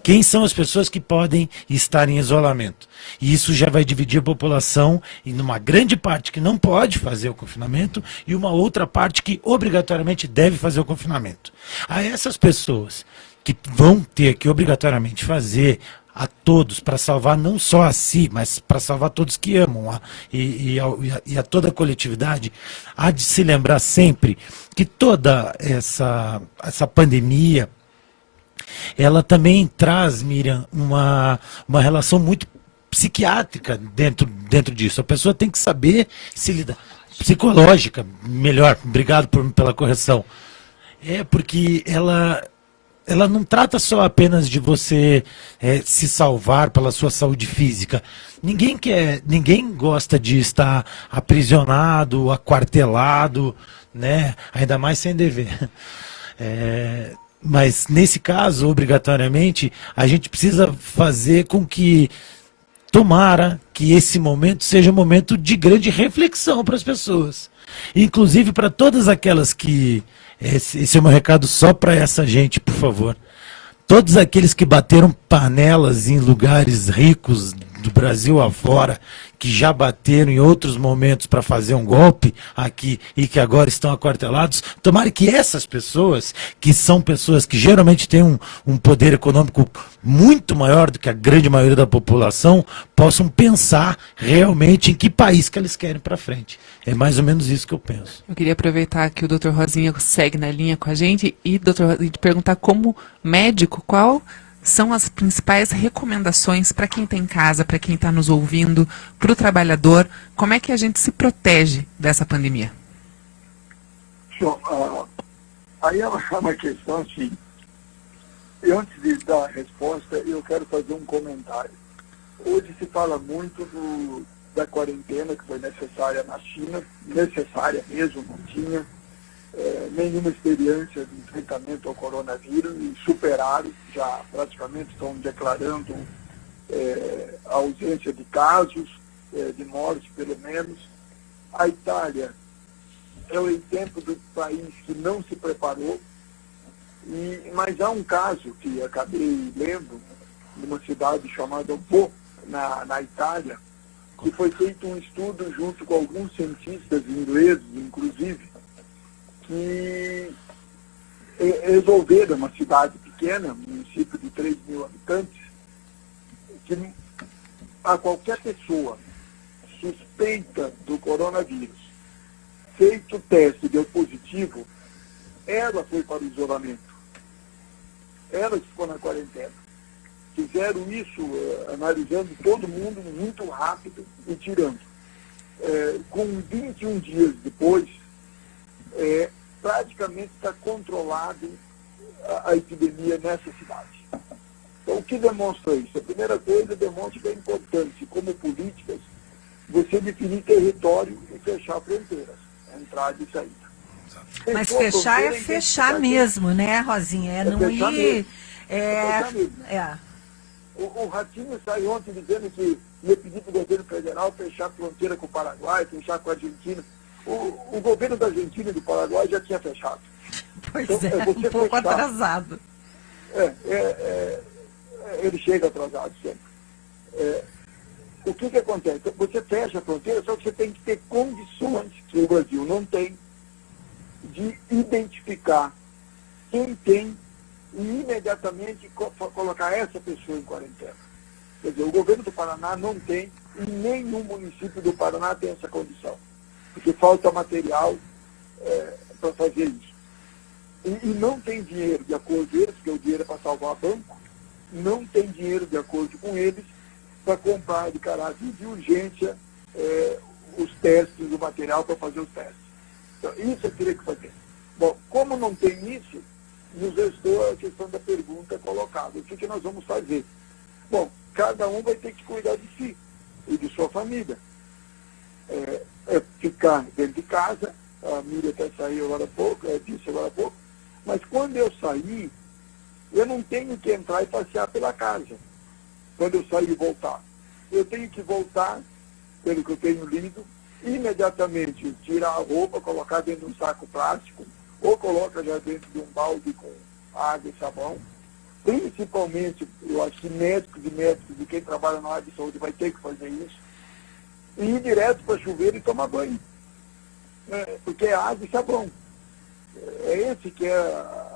quem são as pessoas que podem estar em isolamento? E isso já vai dividir a população em uma grande parte que não pode fazer o confinamento e uma outra parte que obrigatoriamente deve fazer o confinamento. A essas pessoas que vão ter que obrigatoriamente fazer a todos, para salvar não só a si, mas para salvar todos que amam e a toda a coletividade, há de se lembrar sempre que toda essa pandemia, ela também traz, Miriam, uma relação muito psiquiátrica dentro disso. A pessoa tem que saber se lidar. Psicológica, melhor, obrigado pela correção. Porque ela não trata só apenas de você se salvar pela sua saúde física. Ninguém gosta de estar aprisionado, aquartelado, né? Ainda mais sem dever. Mas, nesse caso, obrigatoriamente, a gente precisa fazer com que, tomara que esse momento seja um momento de grande reflexão para as pessoas. Inclusive para todas aquelas que... Esse é o meu recado só para essa gente, por favor. Todos aqueles que bateram panelas em lugares ricos do Brasil afora, que já bateram em outros momentos para fazer um golpe aqui e que agora estão aquartelados, tomara que essas pessoas, que são pessoas que geralmente têm um poder econômico muito maior do que a grande maioria da população, possam pensar realmente em que país que eles querem para frente. É mais ou menos isso que eu penso. Eu queria aproveitar que o Dr. Rosinha segue na linha com a gente e, doutor, te perguntar como médico, qual são as principais recomendações para quem está em casa, para quem está nos ouvindo, para o trabalhador, como é que a gente se protege dessa pandemia? Aí é uma questão assim, e antes de dar a resposta, eu quero fazer um comentário. Hoje se fala muito da quarentena que foi necessária na China, necessária mesmo, não tinha nenhuma experiência de enfrentamento ao coronavírus e superaram, já praticamente estão declarando a ausência de casos, de mortes pelo menos. A Itália é o exemplo do país que não se preparou, mas há um caso que acabei lendo, numa cidade chamada Po, na Itália, que foi feito um estudo junto com alguns cientistas ingleses, inclusive, que resolveram, uma cidade pequena, um município de 3 mil habitantes, que a qualquer pessoa suspeita do coronavírus, feito o teste, deu positivo, ela foi para o isolamento. Ela ficou na quarentena. Fizeram isso analisando todo mundo muito rápido e tirando. Com 21 dias depois, praticamente está controlado a epidemia nessa cidade. Então, o que demonstra isso? A primeira coisa demonstra que é importante, como políticas, você definir território e fechar fronteiras, entrada e saída. Mas fechar é fechar mesmo, né, Rosinha? Não ir... O Ratinho saiu ontem dizendo que ia pedir para o governo federal fechar a fronteira com o Paraguai, fechar com a Argentina. O governo da Argentina e do Paraguai já tinha fechado. Pois então, um pouco atrasado. Ele chega atrasado sempre. O que acontece? Você fecha a fronteira, só que você tem que ter condições, que o Brasil não tem, de identificar quem tem e imediatamente colocar essa pessoa em quarentena. Quer dizer, o governo do Paraná não tem, e nenhum município do Paraná tem essa condição, porque falta material para fazer isso. E não tem dinheiro de acordo com eles, porque o dinheiro é para salvar banco, não tem dinheiro de acordo com eles para comprar de caráter de urgência os testes, o material para fazer os testes. Então, isso eu teria que fazer. Bom, como não tem isso, nos restou a questão da pergunta colocada. O que nós vamos fazer? Bom, cada um vai ter que cuidar de si e de sua família. Ficar dentro de casa, a Miriam até saiu agora há pouco, disse agora há pouco, Mas quando eu sair, eu não tenho que entrar e passear pela casa. Quando eu sair e voltar. Eu tenho que voltar, pelo que eu tenho lido, imediatamente tirar a roupa, colocar dentro de um saco plástico, ou coloca já dentro de um balde com água e sabão. Principalmente, eu acho que médicos e quem trabalha na área de saúde vai ter que fazer isso. E ir direto para chuveiro e tomar banho. Porque é água e sabão. É esse que é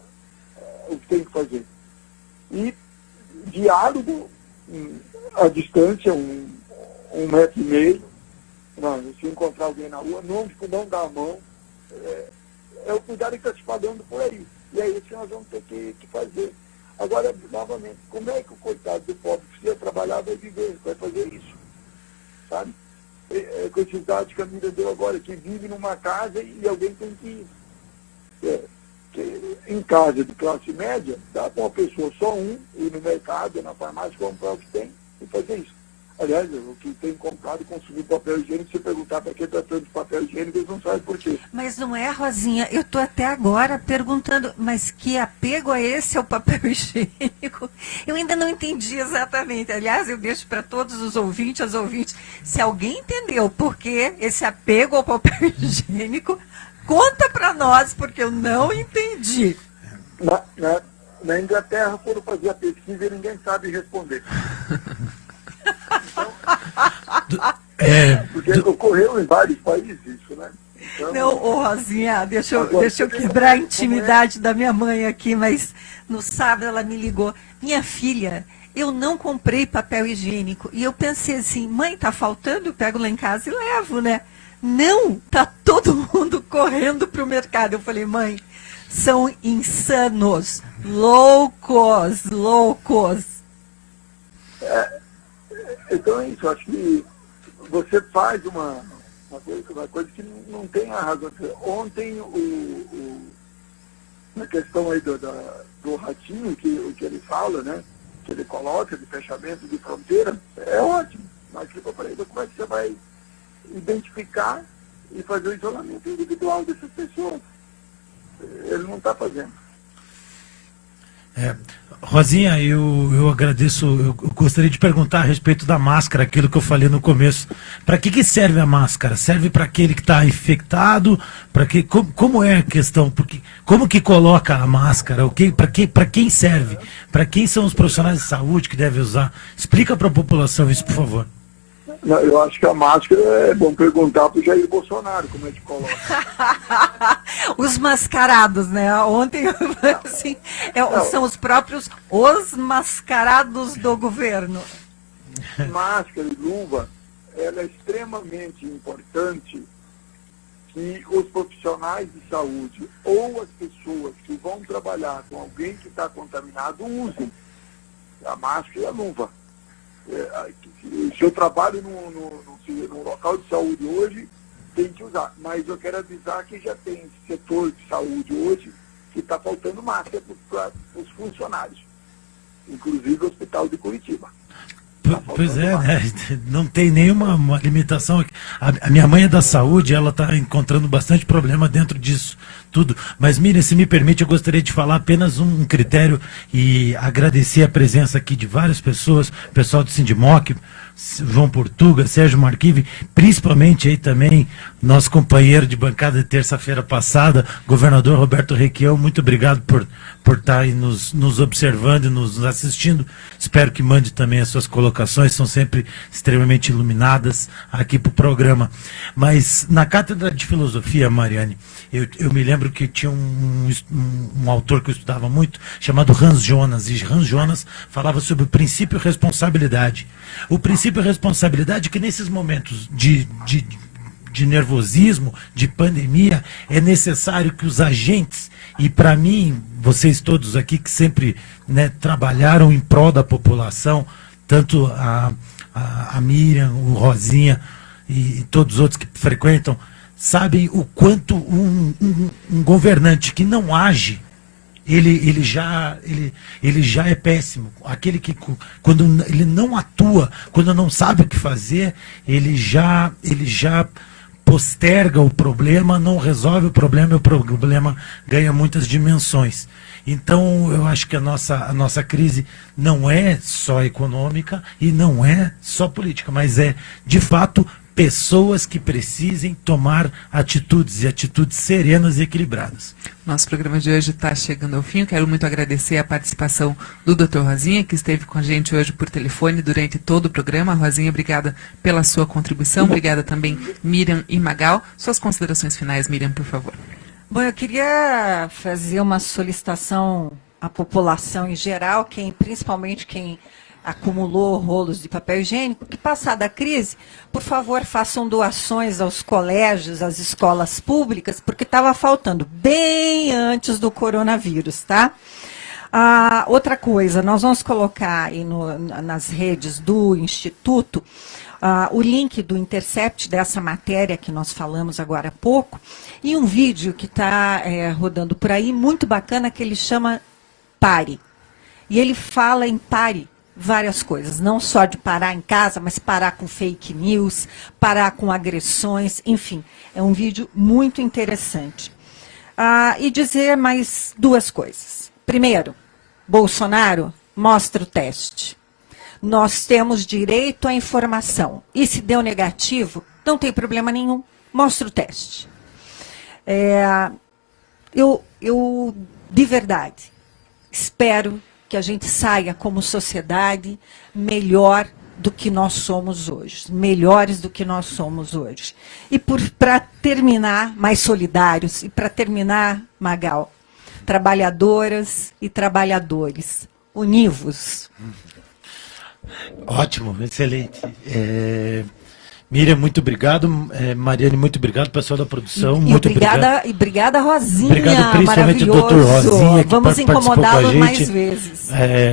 o que tem que fazer. E diálogo à distância, 1,5 metro. Se encontrar alguém na rua, não dar a mão. É o cuidado que está se pagando por aí. E é isso que nós vamos ter que fazer. Agora, novamente, como é que o coitado do pobre que precisa trabalhar vai viver, vai fazer isso? Sabe? Com esses dados que a Miriam deu agora, que vive numa casa e alguém tem que ir. Em casa de classe média, dá para uma pessoa só ir no mercado, na farmácia, comprar o que tem e fazer isso. Aliás, o que tem comprado e consumido papel higiênico, se perguntar para quem está tanto de papel higiênico, eles não sabem por quê. Mas não é, Rosinha? Eu estou até agora perguntando, mas que apego é esse ao papel higiênico? Eu ainda não entendi exatamente. Aliás, eu deixo para todos os ouvintes, as ouvintes, se alguém entendeu por que esse apego ao papel higiênico, conta para nós, porque eu não entendi. Na Inglaterra foram fazer a pesquisa e ninguém sabe responder. Porque ocorreu em vários países isso, né? Então, não, Rosinha, deixa eu quebrar a intimidade da minha mãe aqui, mas no sábado ela me ligou. Minha filha, eu não comprei papel higiênico. E eu pensei assim, mãe, tá faltando? Eu pego lá em casa e levo, né? Não, tá todo mundo correndo pro mercado. Eu falei, mãe, são insanos, loucos. Então é isso, acho que você faz uma coisa que não tem a razão. Ontem, na questão aí do ratinho, o que ele fala, né, que ele coloca de fechamento de fronteira, é ótimo. Mas eu falei, como é que você vai identificar e fazer o isolamento individual dessas pessoas? Ele não está fazendo. Rosinha, eu agradeço, eu gostaria de perguntar a respeito da máscara, aquilo que eu falei no começo. Para que serve a máscara? Serve para aquele que está infectado? Como é a questão? Como que coloca a máscara? Para quem serve? Para quem são os profissionais de saúde que devem usar? Explica para a população isso, por favor. Não, eu acho que a máscara é bom perguntar para o Jair Bolsonaro como é que coloca. Os mascarados, né? Ontem, assim, são os próprios os mascarados do governo. Máscara e luva, ela é extremamente importante que os profissionais de saúde ou as pessoas que vão trabalhar com alguém que está contaminado usem a máscara e a luva. Se eu trabalho no local de saúde hoje, tem que usar. Mas eu quero avisar que já tem setor de saúde hoje que está faltando máscara para os funcionários, inclusive o Hospital de Curitiba. Pois é, né? Não tem nenhuma limitação aqui. A minha mãe é da saúde, ela está encontrando bastante problema dentro disso tudo. Mas, Miriam, se me permite, eu gostaria de falar apenas um critério e agradecer a presença aqui de várias pessoas, pessoal do Sindimoc, João Portuga, Sérgio Marquive, principalmente aí também nosso companheiro de bancada de terça-feira passada, governador Roberto Requião. Muito obrigado por estar aí nos observando e nos assistindo. Espero que mande também as suas colocações, são sempre extremamente iluminadas aqui para o programa. Mas na Cátedra de Filosofia, Mariane, eu me lembro que tinha um autor que eu estudava muito, chamado Hans Jonas, e Hans Jonas falava sobre o princípio responsabilidade. O princípio responsabilidade que nesses momentos de nervosismo, de pandemia, é necessário que os agentes, e para mim, vocês todos aqui que sempre, né, trabalharam em prol da população, tanto a Miriam, o Rosinha e todos os outros que frequentam, sabem o quanto um governante que não age, ele já é péssimo. Aquele que, quando ele não atua, quando não sabe o que fazer, ele já posterga o problema, não resolve o problema, e o problema ganha muitas dimensões. Então, eu acho que a nossa crise não é só econômica e não é só política, mas é, de fato, pessoas que precisem tomar atitudes, e atitudes serenas e equilibradas. Nosso programa de hoje está chegando ao fim. Quero muito agradecer a participação do Dr. Rosinha, que esteve com a gente hoje por telefone durante todo o programa. Rosinha, obrigada pela sua contribuição. Obrigada também, Miriam e Magal. Suas considerações finais, Miriam, por favor. Bom, eu queria fazer uma solicitação à população em geral, principalmente quem acumulou rolos de papel higiênico, que passada a crise, por favor, façam doações aos colégios, às escolas públicas, porque estava faltando bem antes do coronavírus, tá? Outra coisa, nós vamos colocar aí nas redes do Instituto o link do Intercept dessa matéria que nós falamos agora há pouco, e um vídeo que está rodando por aí, muito bacana, que ele chama Pare. E ele fala em pare várias coisas, não só de parar em casa, mas parar com fake news, parar com agressões, enfim, é um vídeo muito interessante. E dizer mais duas coisas. Primeiro, Bolsonaro, mostra o teste. Nós temos direito à informação. E se deu negativo, não tem problema nenhum. Mostra o teste. Eu, de verdade, espero que a gente saia como sociedade melhor do que nós somos hoje. Melhores do que nós somos hoje. E para terminar, mais solidários, e para terminar, Magal, trabalhadoras e trabalhadores, univos. Ótimo, excelente. Miriam, muito obrigado. Mariane, muito obrigado. Pessoal da produção, muito obrigado. E obrigada, Rosinha. Obrigado principalmente ao Dr. Rosinha, que vamos incomodá-lo mais gente. vezes.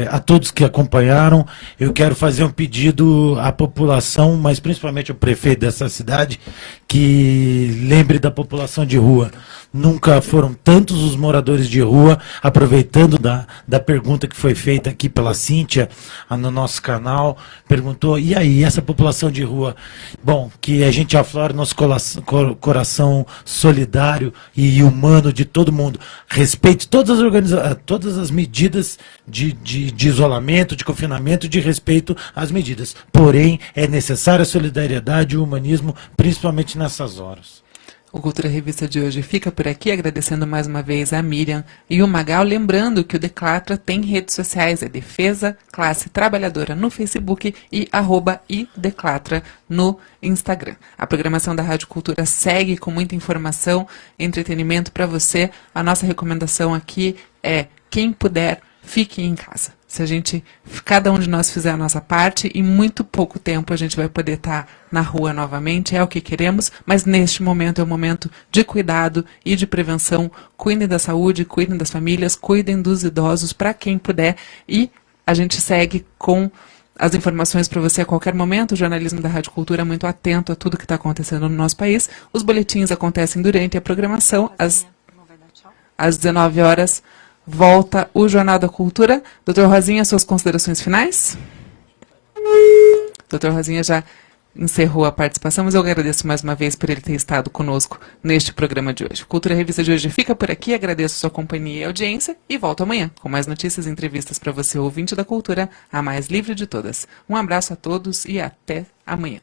A todos que acompanharam, eu quero fazer um pedido à população, mas principalmente ao prefeito dessa cidade, que lembre da população de rua. Nunca foram tantos os moradores de rua, aproveitando da pergunta que foi feita aqui pela Cíntia no nosso canal, perguntou, e aí, essa população de rua? Bom, que a gente aflore nosso coração solidário e humano de todo mundo. Respeite todas as medidas de isolamento, de confinamento, de respeito às medidas. Porém, é necessária a solidariedade e o humanismo, principalmente nessas horas. O Cultura Revista de hoje fica por aqui, agradecendo mais uma vez a Miriam e o Magal, lembrando que o Declatra tem redes sociais, é Defesa Classe Trabalhadora no Facebook e @ideclatra no Instagram. A programação da Rádio Cultura segue com muita informação, entretenimento para você. A nossa recomendação aqui é, quem puder, fique em casa. Se cada um de nós fizer a nossa parte, em muito pouco tempo a gente vai poder estar na rua novamente, é o que queremos, mas neste momento é um momento de cuidado e de prevenção. Cuidem da saúde, cuidem das famílias, cuidem dos idosos, para quem puder, e a gente segue com as informações para você a qualquer momento. O jornalismo da Rádio Cultura é muito atento a tudo que está acontecendo no nosso país. Os boletins acontecem durante a programação, às 19 horas. Volta o Jornal da Cultura. Dr. Rosinha, suas considerações finais? Dr. Rosinha já encerrou a participação, mas eu agradeço mais uma vez por ele ter estado conosco neste programa de hoje. Cultura Revista de hoje fica por aqui, agradeço sua companhia e audiência e volto amanhã com mais notícias e entrevistas para você, ouvinte da cultura, a mais livre de todas. Um abraço a todos e até amanhã.